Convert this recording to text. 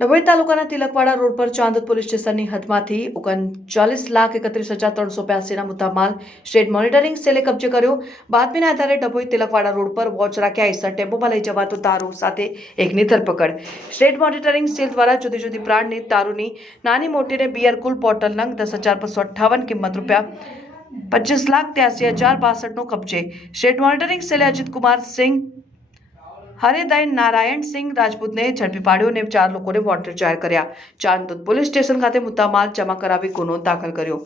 ડભોઈ તાલુકાના તિલકવાડા રોડ પર ચાંદોદ પોલીસ સ્ટેશનની હદમાંથી ઓગણચાલીસ લાખ એકત્રીસ હજાર ત્રણસો બ્યાસીના મુદ્દામાલ સ્ટેટ મોનિટરિંગ સેલે કબજે કર્યો. બાતમીના આધારે ડભોઈ તિલકવાડા રોડ પર વોચ રાખ્યા. આઈસર ટેમ્પોમાં લઈ જવાતો દારૂ સાથે એકની ધરપકડ. સ્ટેટ મોનિટરિંગ સેલ દ્વારા જુદી જુદી બ્રાન્ડની દારૂની નાની મોટીને બિયર કુલ બોટલ નંગ દસ હજાર બસો અઠ્ઠાવન કિંમત રૂપિયા પચીસ લાખ ત્યાસી હજાર બાસઠનો કબજે. સ્ટેટ મોનિટરિંગ સેલે અજીત કુમાર સિંહ હરિદય નારાયણ સિંહ રાજપૂતને ઝડપી પાડ્યો અને ચાર લોકોને વોન્ટેડ જાહેર કર્યા. ચાંદોદ પોલીસ સ્ટેશન ખાતે મુદ્દામાલ જમા કરાવી ગુનો દાખલ કર્યો.